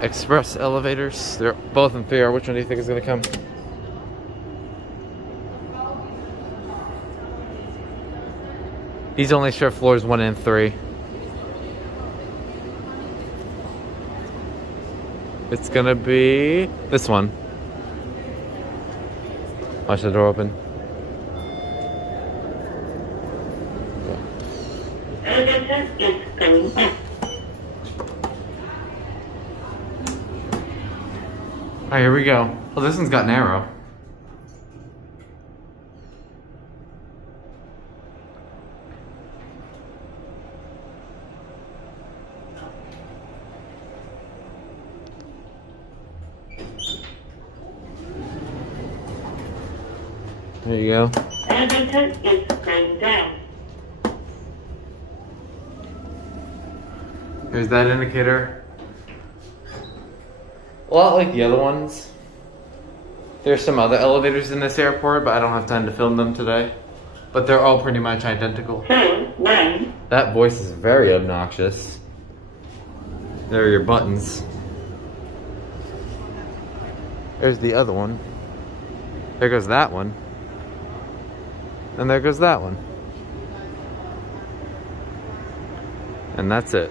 express elevators. They're both in 3R. Which one do you think is going to come? These only share floors 1 and 3. It's going to be this one. Watch the door open. Elevator is going up. Alright, here we go. Oh, this one's got an arrow. There you go. Elevator is going down. Here's that indicator. A lot like the other ones. There's some other elevators in this airport, but I don't have time to film them today. But they're all pretty much identical. That voice is very obnoxious. There are your buttons. There's the other one. There goes that one. And there goes that one. And that's it.